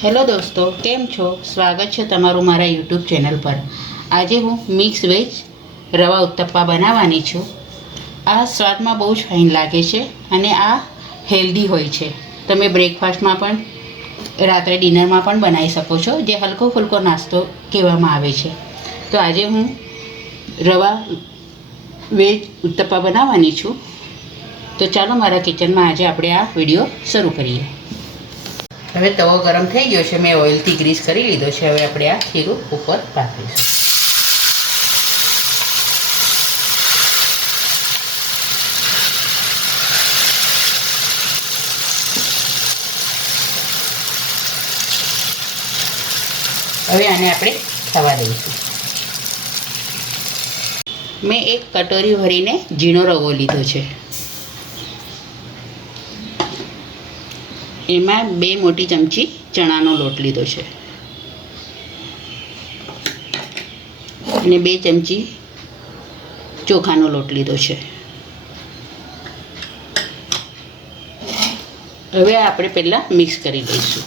Hello દોસ્તો, કેમ છો? સ્વાગત છે તમારું મારા યુટ્યુબ ચેનલ પર। આજે હું મિક્સ વેજ રવા ઉત્તપ્પા બનાવવાની છું। આ સ્વાદમાં બહુ જ ફાઇન લાગે છે અને આ હેલ્ધી હોય છે। તમે બ્રેકફાસ્ટમાં પણ રાત્રે ડિનરમાં પણ બનાવી શકો છો, જે હલકો ફૂલકો નાસ્તો કહેવામાં આવે છે। તો આજે હું રવા વેજ ઉત્તપ્પા બનાવવાની છું। તો ચાલો મારા કિચનમાં આજે આપણે આ વિડીયો શરૂ કરીએ। હવે તવો ગરમ થઈ ગયો છે, મેં ઓઇલથી ગ્રીસ કરી લીધો છે। હવે આપણે આ ખીરું ઉપર પાથરીશું। હવે આને આપણે થવા દઈશું। મેં એક કટોરી ભરીને ઝીણો રવો લીધો છે। એમાં 2 મોટી ચમચી ચણાનો લોટ લીધો છે અને 2 ચમચી ચોખાનો લોટ લીધો છે। હવે આપણે પહેલાં મિક્સ કરી લઈશું।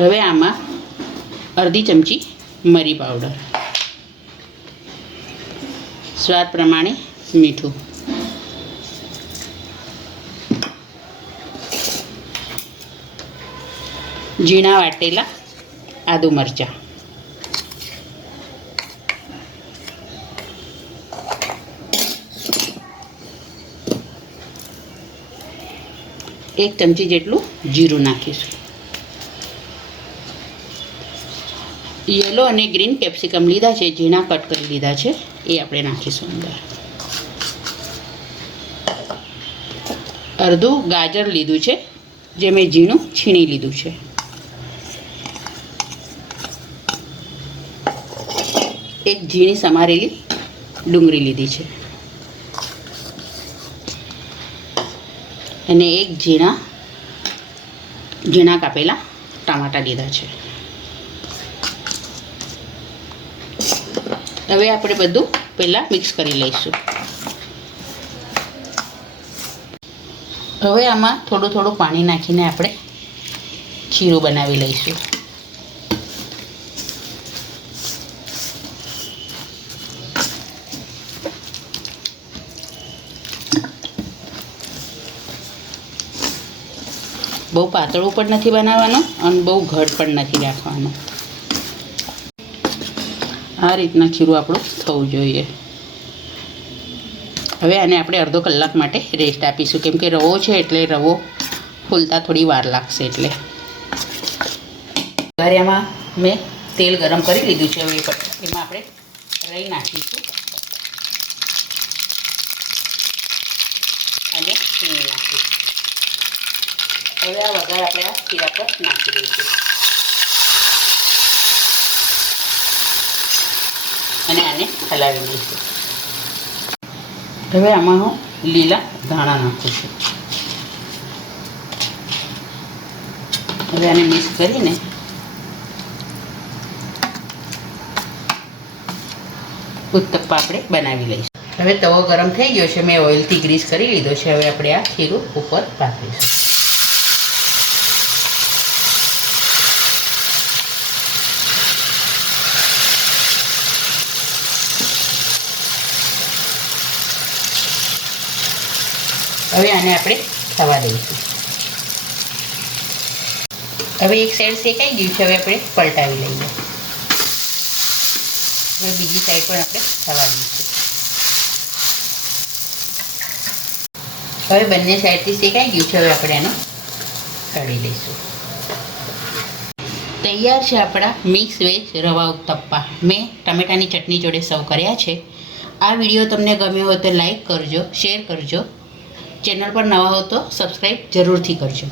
હવે આમાં અડધી ચમચી મરી પાવડર, સ્વાદ પ્રમાણે મીઠું, ઝીણા વાટેલા આદુ મરચાં, એક ચમચી જેટલું જીરું નાખીશું। યલો અને ગ્રીન કેપ્સિકમ લીધા છે, ઝીણા કટ કરી લીધા છે, એ આપણે નાખીશું અંદર। અડધું ગાજર લીધું છે, જે મેં ઝીણું છીણી લીધું છે। એક ઝીણી સમારેલી ડુંગળી લીધી છે અને એક ઝીણા કાપેલા ટામેટાં લીધા છે। હવે આપણે બધું પહેલાં મિક્સ કરી લઈશું। હવે આમાં થોડું થોડું પાણી નાખીને આપણે ખીરું બનાવી લઈશું। બહુ પાતળું પણ નથી બનાવવાનું અને બહુ ઘટ પણ નથી રાખવાનું। આ રીતના ખીરું આપણું થવું જોઈએ। હવે આને આપણે અડધો કલાક માટે રેસ્ટ આપીશું, કેમ કે રવો છે એટલે રવો ફૂલતા થોડી વાર લાગશે એટલે। વઘારિયામાં મેં તેલ ગરમ કરી લીધું છે। હવે એમાં આપણે રાઈ નાખીશું અને હિંગ નાખીશું। હવે આ વઘાર આપણે આ ખીરા પર નાખી દઈશું અને આને હલાવી દઈશું। હવે આમાં હું લીલા ધાણા નાખું છું। હવે આને મિક્સ કરીને ઉત્તપ્પા આપણે બનાવી લઈશું। હવે તવો ગરમ થઈ ગયો છે, મેં ઓઇલથી ગ્રીસ કરી લીધો છે। હવે આપણે આ ખીરું ઉપર પાથરીશું। હવે આને આપણે થવા દઈશું। હવે એક સાઈડ શેકાઈ ગયું છે, હવે આપણે પલટાવી લઈએ। હવે બીજી સાઈડ પણ આપણે થવા દઈશું। હવે બંને સાઈડથી શેકાઈ ગયું છે, હવે આપણે આને કાઢી લઈશું। તૈયાર છે આપણા મિક્સ વેજ રવા ઉત્તપ્પા। મેં ટમેટાની ચટણી જોડે સર્વ કર્યા છે। આ વિડીયો તમને ગમ્યો હોય તો લાઈક કરજો, શેર કરજો। ચેનલ પર નવા હો તો સબસ્ક્રાઈબ જરૂરથી કરજો।